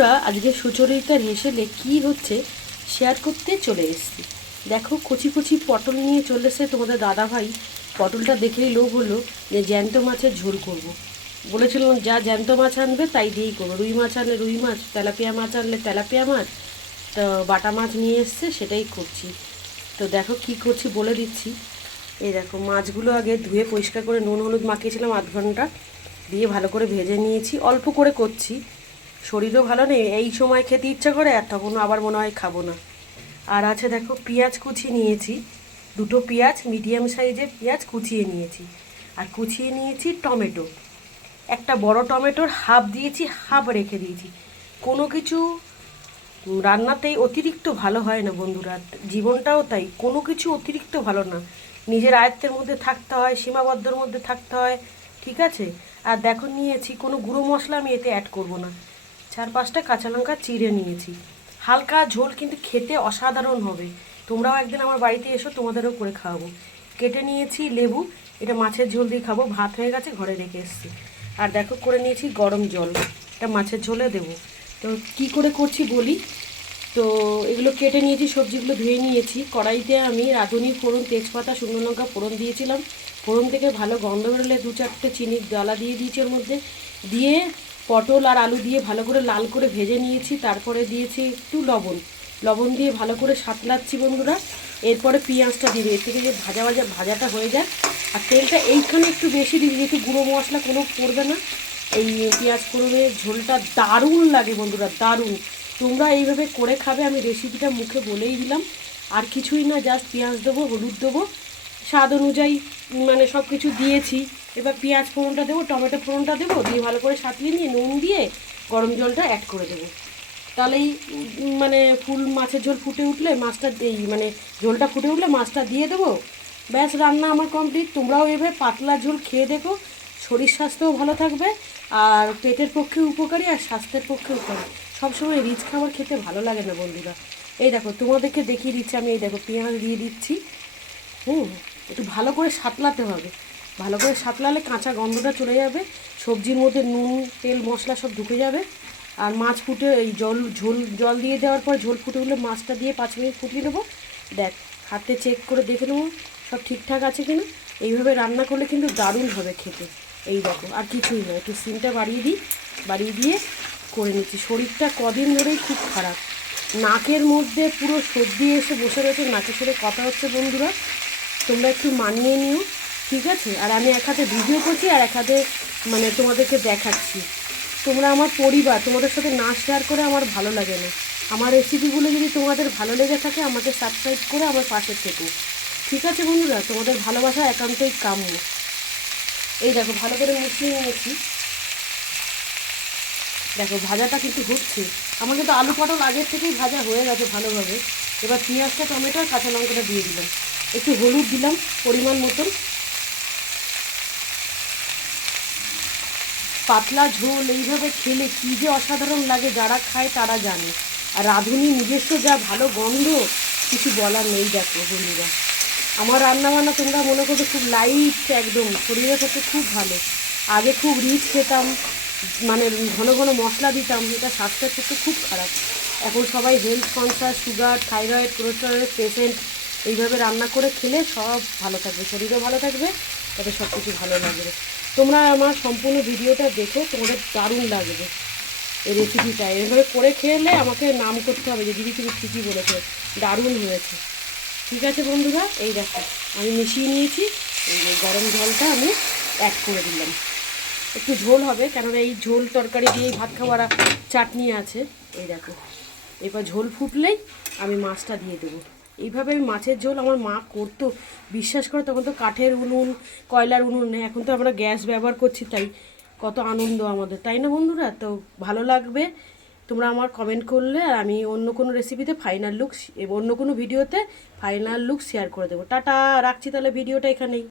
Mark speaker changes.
Speaker 1: বন্ধুরা, আজকে সুচরিতার হেসেলে কি হচ্ছে শেয়ার করতে চলে এসেছি। দেখো, কচি কচি পটল নিয়ে চলে এসে তোমাদের দাদা ভাই পটলটা দেখেই লোভ হলো যে জ্যান্ত মাছের ঝোল করব। বলেছিলাম, যা জ্যান্ত মাছ আনবে তাই দিয়েই করব। রুই মাছ আনলে রুই মাছ, তেলাপিয়া মাছ আনলে তেলাপিয়া মাছ, তো বাটা মাছ নিয়ে এসছে, সেটাই করছি। তো দেখো কি করছি বলে দিচ্ছি। এই দেখো, মাছগুলো আগে ধুয়ে পরিষ্কার করে নুন হলুদ মাখিয়েছিলাম আধ ঘণ্টা, দিয়ে ভালো করে ভেজে নিয়েছি। অল্প করে করছি। শরীরও ভালো নেই, এই সময় খেতে ইচ্ছা করে আর তখন আবার মনে হয় খাব না। আর আছে দেখো পেঁয়াজ কুচি নিয়েছি, দুটো পেঁয়াজ, মিডিয়াম সাইজের পেঁয়াজ কুচিয়ে নিয়েছি। আর কুচিয়ে নিয়েছি টমেটো। একটা বড় টমেটোর হাফ দিয়েছি, হাফ রেখে দিয়েছি। কোনো কিছু রান্নাতেই অতিরিক্ত ভালো হয় না বন্ধুরা, জীবনটাও তাই। কোনো কিছু অতিরিক্ত ভালো না। নিজের আয়ত্তের মধ্যে থাকতে হয়, সীমাবদ্ধর মধ্যে থাকতে হয়, ঠিক আছে? আর দেখো নিয়েছি, কোনো গুঁড়ো মশলা আমি এতে অ্যাড করব না। চার পাঁচটা কাঁচা লঙ্কা চিড়ে নিয়েছি। হালকা ঝোল কিন্তু খেতে অসাধারণ হবে। তোমরাও একদিন আমার বাড়িতে এসো, তোমাদেরও করে খাওয়াবো। কেটে নিয়েছি লেবু, এটা মাছের ঝোল দিয়ে খাব, ভাত হয়ে গেছে, ঘরে রেখে এসেছি। আর দেখো, করে নিয়েছি গরম জল, এটা মাছের ঝোলে দেবো। তো কি করে করছি বলি? তো এগুলো কেটে নিয়েছি, সবজিগুলো ধুয়ে নিয়েছি। কড়াইতে আমি রাঁধুনি, ফোড়ন, তেজপাতা, শুকনো লঙ্কা, ফোড়ন দিয়েছিলাম। ফোড়ন থেকে ভালো গন্ধ বেরোলে দু চারটে চিনির ডালা দিয়ে দিয়েছি ওর মধ্যে। দিয়ে পটল আর আলু দিয়ে ভালো করে লাল করে ভেজে নিয়েছি, তারপরে দিয়েছি একটু লবণ। লবণ দিয়ে ভালো করে সাতলাচ্ছি বন্ধুরা, এরপরে পেঁয়াজটা দিয়ে এর থেকে যে ভাজা ভাজা ভাজাটা হয়ে যায়, আর তেলটা এইখানে একটু বেশি দিবি যেহেতু গুঁড়ো মশলা কোনো পড়বে না। এই পেঁয়াজ করবে ঝোলটা দারুণ লাগে বন্ধুরা, দারুণ। তোমরা এইভাবে করে খাবে, আমি রেসিপিটা মুখে বলেই দিলাম। আর কিছুই না জাস্ট পেঁয়াজ দেবো, হলুদ দেবো। স্বাদ অনুযায়ী মানে সব কিছু দিয়েছি। এবার পেঁয়াজ ফোড়নটা দেবো, টমেটো ফোড়নটা দেবো, দিয়ে ভালো করে সাঁতলিয়ে নিয়ে নুন দিয়ে গরম জলটা অ্যাড করে দেবো। তাহলেই মানে ফুল মাছের ঝোল ফুটে উঠলে মাছটা এই মানে ঝোলটা ফুটে উঠলে মাছটা দিয়ে দেবো। ব্যাস, রান্না আমার কমপ্লিট তোমরাও এভাবে পাতলা ঝোল খেয়ে দেখো। শরীর স্বাস্থ্যও ভালো থাকবে, আর পেটের পক্ষে উপকারী, আর স্বাস্থ্যের পক্ষে উপকারী। সবসময় রিচ খাবার খেতে ভালো লাগে না বন্ধুরা। এই দেখো, তোমাদেরকে দেখিয়ে দিচ্ছি, আমি এই দেখো পেঁয়াজ দিয়ে দিচ্ছি। হুম, একটু ভালো করে সাতলাতে হবে। ভালো করে সাতলালে কাঁচা গন্ধটা চলে যাবে, সবজির মধ্যে নুন, তেল, মশলা সব ঢুকে যাবে। আর মাছ ফুটে, এই জল, ঝোল, জল দিয়ে দেওয়ার পর ঝোল ফুটে উঠলে মাছটা দিয়ে পাঁচ মিনিট ফুটিয়ে নেব। দেখ, হাতে চেক করে দেখে নেব সব ঠিকঠাক আছে কিনা। এইভাবে রান্না করলে কিন্তু দারুণ হবে খেতে। এই দেখো, আর কিছুই নয় একটু সিমটা বাড়িয়ে দিই, বাড়িয়ে দিয়ে করে নিচ্ছি। শরীরটা কদিন ধরেই খুব খারাপ। নাকের মধ্যে পুরো সর্দি এসে বসে রয়েছে নাকের সাথে কথা হচ্ছে বন্ধুরা। তোমরা একটু মানিয়ে নিও। ঠিক আছে? আর আমি এক হাতে ভিডিও করছি আর এক হাতে মানে তোমাদেরকে দেখাচ্ছি। তোমরা আমার পরিবার, তোমাদের সাথে না শেয়ার করে আমার ভালো লাগে না। আমার রেসিপিগুলো যদি তোমাদের ভালো লেগে থাকে, আমাকে সাবস্ক্রাইব করে আমার পাশে থেকো। ঠিক আছে বন্ধুরা? তোমাদের ভালোবাসা একান্তই কাম্য। এই দেখো, ভালো করে মিশিয়ে নিয়েছি। দেখো, ভাজাটা কিন্তু হচ্ছে। আমার কিন্তু আলু পটল আগের থেকেই ভাজা হয়ে গেছে ভালোভাবে। এবার পেঁয়াজটা, টমেটো আর কাঁচা লঙ্কাটা দিয়ে দিলাম। একটু হলুদ দিলাম, পরিমাণ মতন। পাতলা ঝোল, এইভাবে খেলে কী যে অসাধারণ লাগে, যারা খায় তারা জানে। আর রাঁধুনি নিজস্ব যা ভালো গন্ধ, কিছু বলার নেই দেখো বন্ধুরা। আমার রান্নাবান্না তোমরা মনে করবে খুব লাইট একদম শরীরের পক্ষে খুব ভালো। আগে খুব রিচ খেতাম মানে ঘন ঘন মশলা দিতাম, এটা স্বাস্থ্যের পক্ষে খুব খারাপ। এখন সবাই হেলথ কনসাস সুগার থাইরয়েড কোলেস্টেরলের পেশেন্ট এইভাবে রান্না করে খেলে সব ভালো থাকবে, শরীরও ভালো থাকবে, তাতে সব কিছু ভালো লাগবে। তোমরা আমার সম্পূর্ণ ভিডিওটা দেখো, তোমাদের দারুণ লাগবে এই রেসিপিটা এভাবে করে খেলে আমাকে নাম করতে হবে যে, দিদি, তুমি ঠিকই বলেছ, দারুণ হয়েছে। ঠিক আছে বন্ধুরা, এই দেখো, আমি মিশিয়ে নিয়েছি, এই গরম জলটা আমি অ্যাড করে দিলাম। একটু ঝোল হবে, কেননা এই ঝোল তরকারি দিয়ে ভাত খাওয়ার চাটনি আছে। এই দেখো এবার ঝোল ফুটলেই আমি মাছটা দিয়ে দেবো। এইভাবে আমি মাছের ঝোল আমার মা করতো। বিশ্বাস করে, তখন তো কাঠের উনুন, কয়লার উনুন নেই এখন তো আমরা গ্যাস ব্যবহার করছি, তাই কত আনন্দ আমাদের, তাই না বন্ধুরা? তো ভালো লাগবে, তোমরা আমার কমেন্ট করলে, আর আমি অন্য কোনো রেসিপিতে ফাইনাল লুক অন্য কোনো ভিডিওতে ফাইনাল লুক শেয়ার করে দেবো। টাটা, রাখছি তাহলে ভিডিওটা এখানেই।